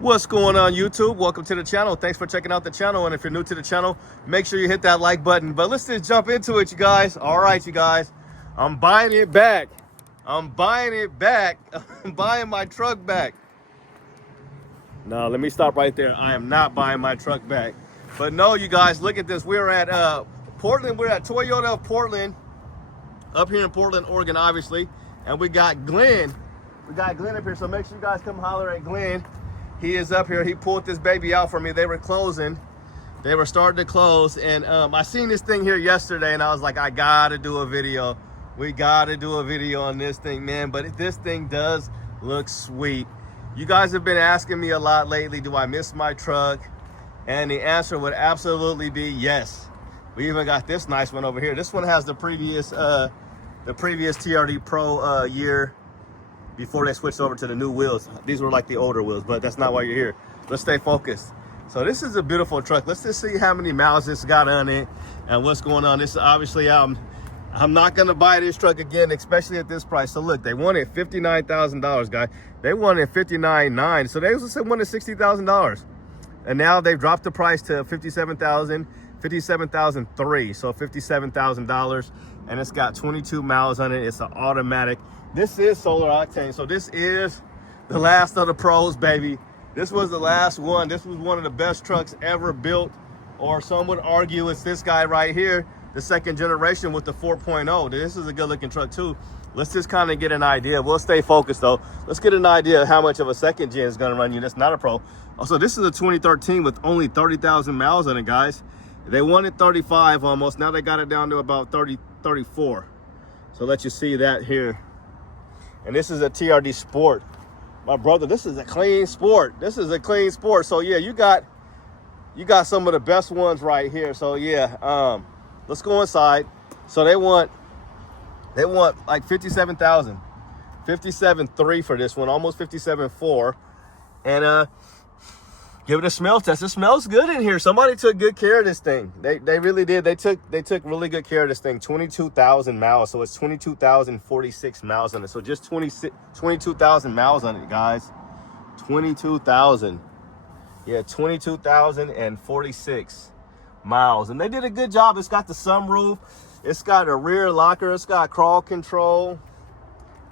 What's going on, YouTube? Welcome to the channel. Thanks for checking out the channel. And if you're new to the channel, make sure you hit that like button. But let's just jump into it, you guys. All right, you guys. I'm buying it back. I'm buying it back. I'm buying my truck back. No, let me stop right there. I am not buying my truck back. But no, you guys, look at this. We're at Portland. We're at Toyota of Portland. Up here in Portland, Oregon, obviously. And we got Glenn. We got Glenn up here. So make sure you guys come holler at Glenn. He is up here. He pulled this baby out for me. They were closing. They were starting to close. And I seen this thing here yesterday, and I was like, I gotta do a video. We gotta do a video on this thing, man. But this thing does look sweet. You guys have been asking me a lot lately, do I miss my truck? And the answer would absolutely be yes. We even got this nice one over here. This one has the previous TRD Pro year before they switched over to the new wheels. These were like the older wheels, but that's not why you're here. Let's stay focused. So this is a beautiful truck. Let's just see how many miles this got on it and what's going on. This obviously, I'm not gonna buy this truck again, especially at this price. So look, they wanted $59,000, guys. They wanted $59,900. So they wanted $60,000. And now they've dropped the price to $57,300, so $57,000, and it's got 22 miles on it. It's an automatic. This is solar octane, so this is the last of the pros, baby. This was the last one. This was one of the best trucks ever built, or some would argue it's this guy right here, the second generation with the 4.0. This is a good looking truck too. Let's just kind of get an idea. We'll stay focused though. Let's get an idea of how much of a second gen is going to run you. That's not a pro. Also, this is a 2013 with only 30,000 miles on it, guys. They wanted 35 almost. Now they got it down to about 34. So let you see that here. And this is a TRD Sport. My brother, this is a clean sport. This is a clean sport. So yeah, you got some of the best ones right here. So yeah, let's go inside. So they want like 57,000, 57.3 for this one, almost 57.4. And give it a smell test. It smells good in here. Somebody took good care of this thing. They really did. They took really good care of this thing. 22,000 miles. So it's 22,046 miles on it. So just 22,000 miles on it, guys. 22,000. Yeah, 22,046 miles. And they did a good job. It's got the sunroof. It's got a rear locker. It's got crawl control.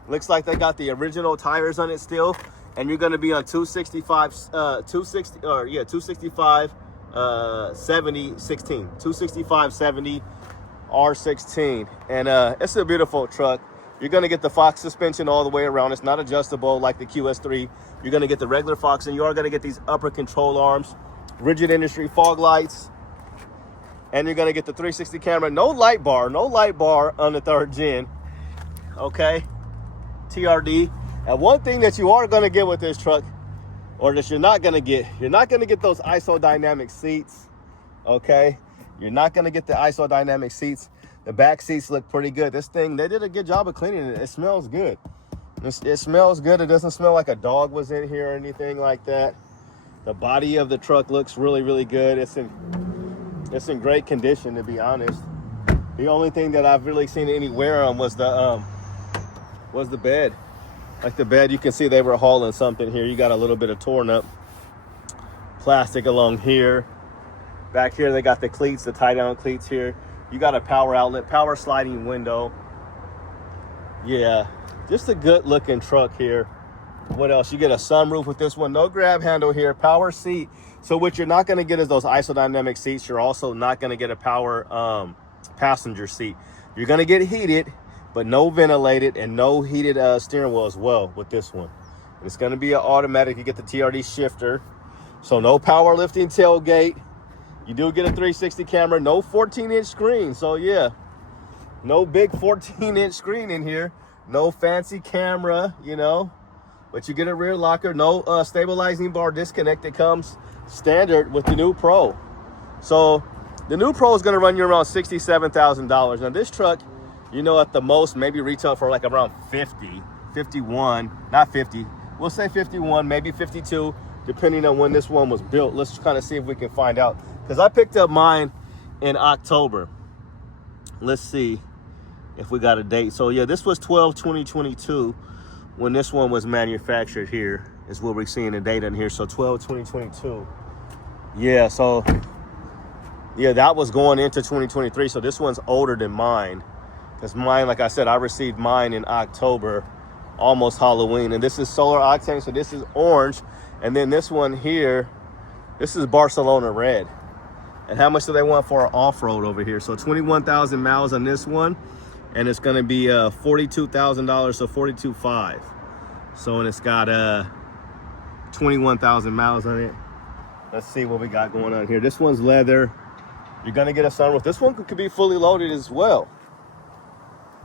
Looks like they got the original tires on it still. And you're going to be on 265, 70, 16, 265, 70, R16. And it's a beautiful truck. You're going to get the Fox suspension all the way around. It's not adjustable like the QS3. You're going to get the regular Fox, and you are going to get these upper control arms, rigid industry fog lights, and you're going to get the 360 camera. No light bar on the third gen. Okay, TRD. And one thing that you are going to get with this truck, or that you're not going to get those isodynamic seats, okay? You're not going to get the isodynamic seats. The back seats look pretty good. This thing, they did a good job of cleaning it. It smells good. It smells good. It doesn't smell like a dog was in here or anything like that. The body of the truck looks really, really good. It's in great condition, to be honest. The only thing that I've really seen any wear on was the bed. Like the bed, you can see they were hauling something here. You got a little bit of torn up plastic along here. Back here, they got the cleats, the tie-down cleats here. You got a power outlet, power sliding window. Yeah, just a good-looking truck here. What else? You get a sunroof with this one. No grab handle here, power seat. So what you're not going to get is those isodynamic seats. You're also not going to get a power passenger seat. You're going to get heated, but no ventilated, and no heated steering wheel as well with this one. It's going to be an automatic. You get the TRD shifter, so no power lifting tailgate. You do get a 360 camera, no 14-inch screen. So yeah, no big 14-inch screen in here, no fancy camera, you know, but you get a rear locker, no stabilizing bar disconnect. It comes standard with the new Pro. So the new Pro is going to run you around $67,000. Now this truck, you know, at the most, maybe retail for like around 50, 51, not 50. We'll say 51, maybe 52, depending on when this one was built. Let's kind of see if we can find out. Because I picked up mine in October. Let's see if we got a date. So yeah, this was 12/20/22 when this one was manufactured here. is what we're seeing the data in here. So 12/20/22. Yeah, so yeah, that was going into 2023. So this one's older than mine. Because mine, like I said, I received mine in October, almost Halloween. And this is solar octane, so this is orange. And then this one here, this is Barcelona red. And how much do they want for an off-road over here? So 21,000 miles on this one. And it's gonna be $42,000, so 42.5. So, and it's got 21,000 miles on it. Let's see what we got going on here. This one's leather. You're gonna get a sunroof. This one could be fully loaded as well.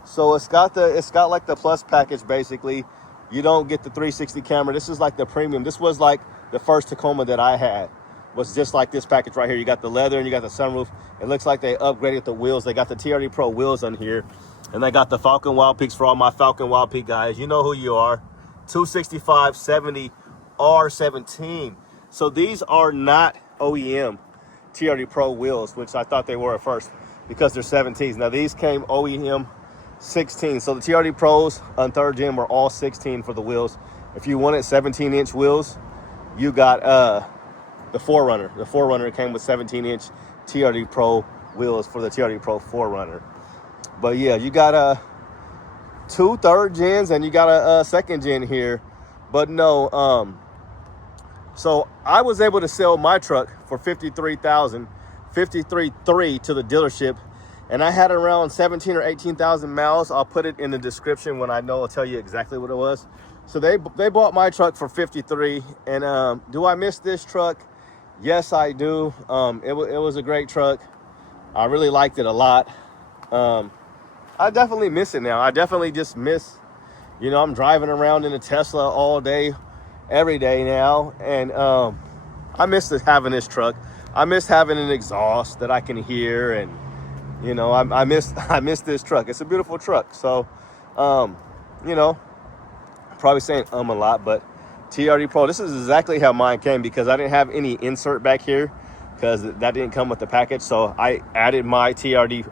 So it's got like the plus package basically. You don't get the 360 camera. This is like the premium. This was like the first Tacoma that I had. Was just like this package right here. You got the leather and you got the sunroof. It looks like they upgraded the wheels. They got the TRD Pro wheels on here. And they got the Falcon Wild Peaks for all my Falcon Wild Peak guys. You know who you are. 265/70 R17. So these are not OEM TRD Pro wheels, which I thought they were at first because they're 17s. Now these came OEM 16. So the TRD Pros on 3rd gen were all 16 for the wheels. If you wanted 17-inch wheels, you got the 4Runner. The 4Runner came with 17-inch TRD Pro wheels for the TRD Pro 4Runner. But yeah, you got 2 3rd gens and you got a 2nd gen here. But no, so I was able to sell my truck for $53,300 to the dealership. And I had around 17 or 18,000 miles. I'll put it in the description when I know. I'll tell you exactly what it was. So they bought my truck for 53. And do I miss this truck? Yes, I do. It was a great truck. I really liked it a lot. I definitely miss it now. I definitely just miss, you know, I'm driving around in a Tesla all day, every day now. And I miss having this truck. I miss having an exhaust that I can hear, and you know, I miss this truck. It's a beautiful truck. So, you know, probably saying a lot, but TRD Pro, this is exactly how mine came because I didn't have any insert back here because that didn't come with the package. So I added my TRD,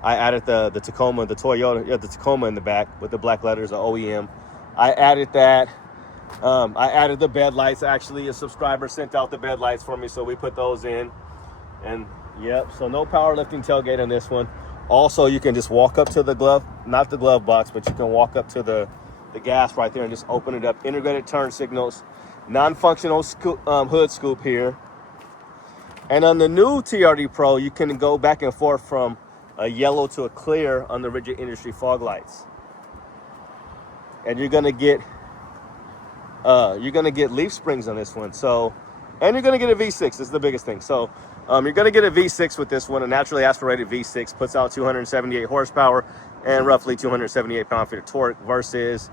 I added the Tacoma, the Toyota, the Tacoma in the back with the black letters, the OEM. I added that. I added the bed lights. Actually, a subscriber sent out the bed lights for me, so we put those in. And yep, so no powerlifting tailgate on this one. Also, you can just walk up to the glove, not the glove box, but you can walk up to the gas right there and just open it up. Integrated turn signals, non-functional hood scoop here. And on the new TRD Pro, you can go back and forth from a yellow to a clear on the Rigid Industry fog lights. And you're gonna get leaf springs on this one. So, and you're gonna get a V6. This is the biggest thing. So you're gonna get a V6 with this one, a naturally aspirated V6, puts out 278 horsepower and roughly 278 pound-feet of torque versus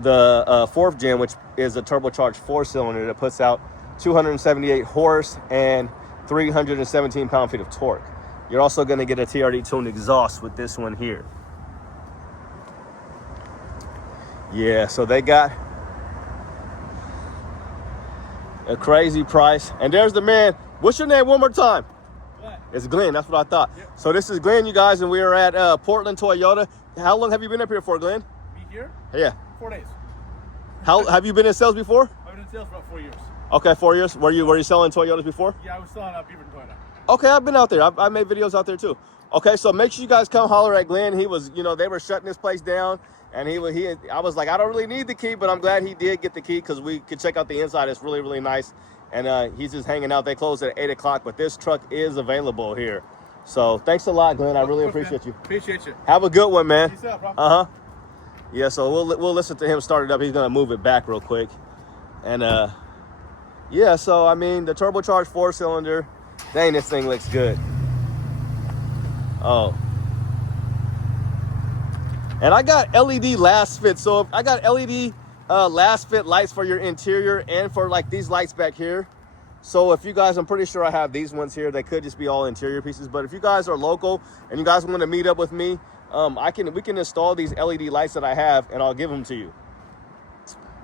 the 4th gen, which is a turbocharged 4-cylinder that puts out 278 horse and 317 pound-feet of torque. You're also gonna get a TRD tuned exhaust with this one here. Yeah, so they got a crazy price. And there's the man. What's your name one more time? Glenn. It's Glenn, that's what I thought. Yep. So this is Glenn, you guys, and we are at Portland Toyota. How long have you been up here for, Glenn? Me here? Yeah. 4 days. How have you been in sales before? I've been in sales for about 4 years. Okay, 4 years. Were you selling Toyotas before? Yeah, I was selling Beaverton Toyota. Okay, I've been out there. I made videos out there too. Okay, so make sure you guys come holler at Glenn. He was, you know, they were shutting this place down, and I was like, I don't really need the key, but I'm glad he did get the key because we could check out the inside. It's really, really nice. And he's just hanging out. They close at 8 o'clock, but this truck is available here. So thanks a lot, Glenn. I really appreciate you. Appreciate you. Have a good one, man. Peace out, bro. Uh-huh. Yeah, so we'll listen to him start it up. He's going to move it back real quick. And, yeah, so, I mean, the turbocharged 4-cylinder, dang, this thing looks good. Oh. And I got LED last fit. So I got LED last fit lights for your interior and for like these lights back here. So if you guys, I'm pretty sure I have these ones here. They could just be all interior pieces. But if you guys are local and you guys want to meet up with me, we can install these LED lights that I have and I'll give them to you.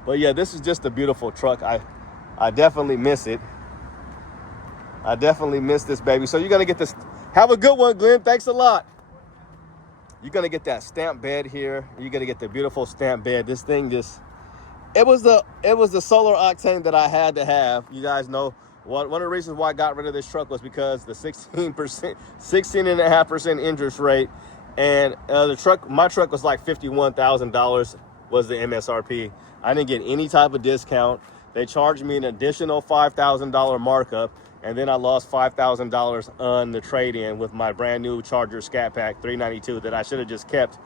But yeah, this is just a beautiful truck. I definitely miss it. I definitely miss this baby. So you're going to get this. Have a good one, Glenn. Thanks a lot. You're going to get that stamp bed here. You're going to get the beautiful stamp bed. This thing just, It was the solar octane that I had to have. You guys know one of the reasons why I got rid of this truck was because the 16.5% interest rate, and my truck was like $51,000 was the MSRP. I didn't get any type of discount. They charged me an additional $5,000 markup, and then I lost $5,000 on the trade-in with my brand new Charger Scat Pack 392 that I should have just kept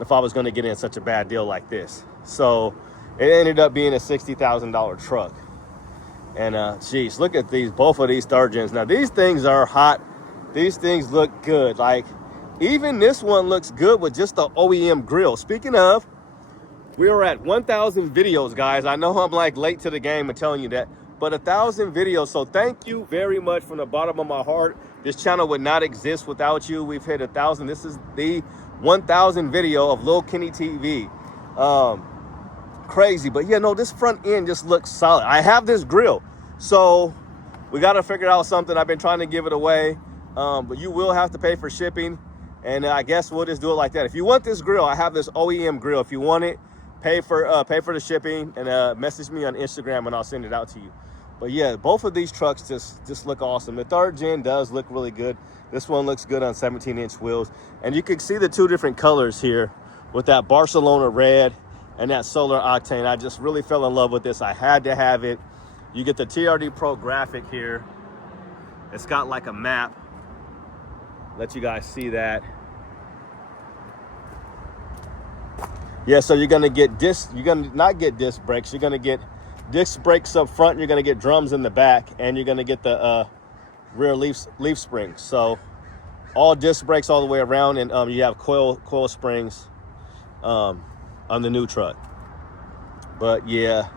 if I was going to get in such a bad deal like this. So it ended up being a $60,000 truck. And geez, look at both of these third gens. Now these things are hot. These things look good. Like even this one looks good with just the OEM grill. Speaking of, we are at 1,000 videos, guys. I know I'm like late to the game and telling you that, but 1,000 videos. So thank you very much from the bottom of my heart. This channel would not exist without you. We've hit 1,000. This is the 1,000 video of Lil Kenny TV. Crazy, but yeah, no, this front end just looks solid. I have this grill, so we got to figure out something. I've been trying to give it away, but you will have to pay for shipping, and I guess we'll just do it like that. If you want this grill, I have this OEM grill. If you want it, pay for the shipping, and message me on Instagram and I'll send it out to you. But yeah, both of these trucks just look awesome. The third gen does look really good. This one looks good on 17-inch wheels, and you can see the two different colors here with that Barcelona red and that solar octane. I just really fell in love with this. I had to have it. You get the TRD Pro graphic here. It's got like a map. Let you guys see that. Yeah, so you're gonna get you're gonna not get disc brakes. You're gonna get disc brakes up front. You're gonna get drums in the back, and you're gonna get the rear leaf springs. So all disc brakes all the way around, and you have coil springs on the new truck. But yeah,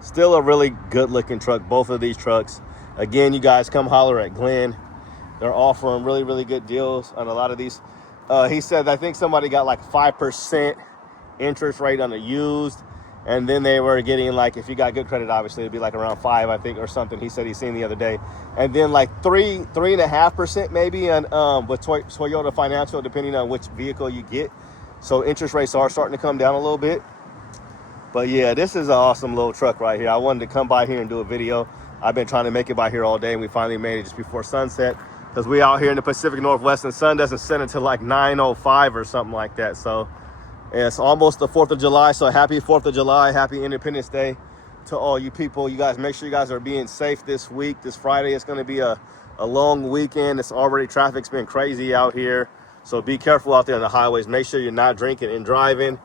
still a really good looking truck, both of these trucks. Again, you guys come holler at Glenn. They're offering really good deals on a lot of these. He said, I think somebody got like 5% interest rate on the used, and then they were getting like, if you got good credit, obviously it'd be like around 5, I think, or something. He said he's seen the other day, and then like 3.5% maybe on with Toyota Financial, depending on which vehicle you get. So interest rates are starting to come down a little bit. But yeah, this is an awesome little truck right here. I wanted to come by here and do a video. I've been trying to make it by here all day, and we finally made it just before sunset, because we out here in the Pacific Northwest and sun doesn't set until like 9:05 or something like that. So yeah, it's almost the 4th of July. So happy 4th of July, happy Independence Day to all you people. You guys, make sure you guys are being safe this week. This Friday is going to be a long weekend. It's already, traffic's been crazy out here. So be careful out there on the highways. Make sure you're not drinking and driving,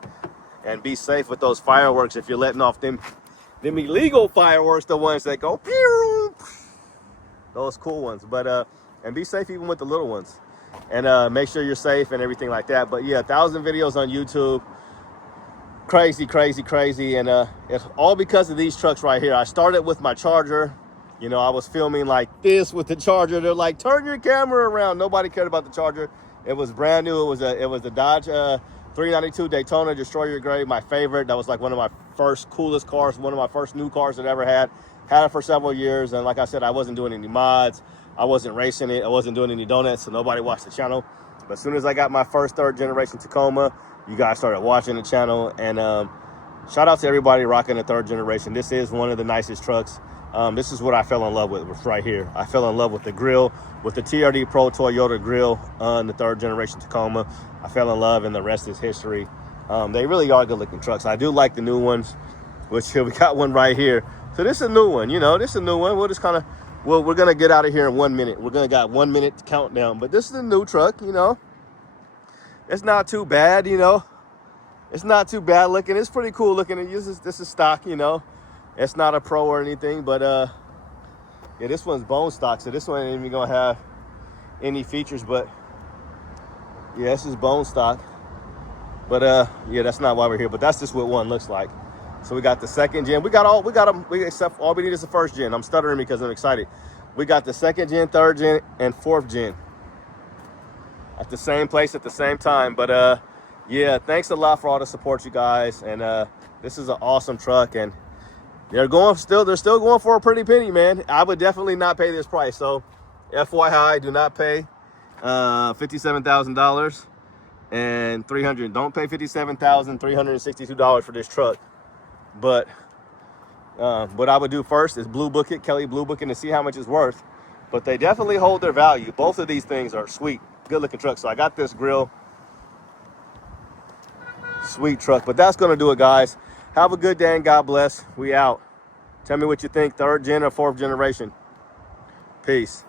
and be safe with those fireworks. If you're letting off them illegal fireworks, the ones that go pew, those cool ones. But and be safe even with the little ones, and make sure you're safe and everything like that. But yeah, 1,000 videos on YouTube. Crazy, and it's all because of these trucks right here. I started with my Charger. You know, I was filming like this with the Charger. They're like, turn your camera around. Nobody cared about the Charger. It was brand new. It was a Dodge 392 Daytona Destroyer Gray, my favorite. That was like one of my first coolest cars, one of my first new cars that I ever had. Had it for several years, and like I said, I wasn't doing any mods. I wasn't racing it. I wasn't doing any donuts, so nobody watched the channel. But as soon as I got my first third generation Tacoma, you guys started watching the channel. And shout out to everybody rocking the third generation. This is one of the nicest trucks. This is what I fell in love with right here. I fell in love with the grill, with the TRD Pro Toyota grill on the third generation Tacoma. I fell in love, and the rest is history. They really are good looking trucks. I do like the new ones, which we got one right here. So this is a new one, you know, this is a new one. We'll just kind of, well, we're going to get out of here in 1 minute. We're going to got 1 minute countdown, but this is a new truck, you know. It's not too bad, you know. It's not too bad looking. It's pretty cool looking. This is stock, you know. It's not a pro or anything, but yeah, this one's bone stock, so this one ain't even gonna have any features. But yeah, this is bone stock. But yeah, that's not why we're here. But that's just what one looks like. So we got the second gen. We got them. Except all we need is the first gen. I'm stuttering because I'm excited. We got the second gen, third gen, and fourth gen at the same place at the same time. But yeah, thanks a lot for all the support, you guys. And this is an awesome truck, and they're still going for a pretty penny, man. I would definitely not pay this price. So FYI, do not pay $57,000 and $300. Don't pay $57,362 for this truck. But what I would do first is blue book it, Kelly blue book it, and see how much it's worth. But they definitely hold their value. Both of these things are sweet, good looking trucks. So I got this grill, sweet truck. But that's gonna do it, guys. Have a good day and God bless. We out. Tell me what you think, 3rd gen or 4th generation. Peace.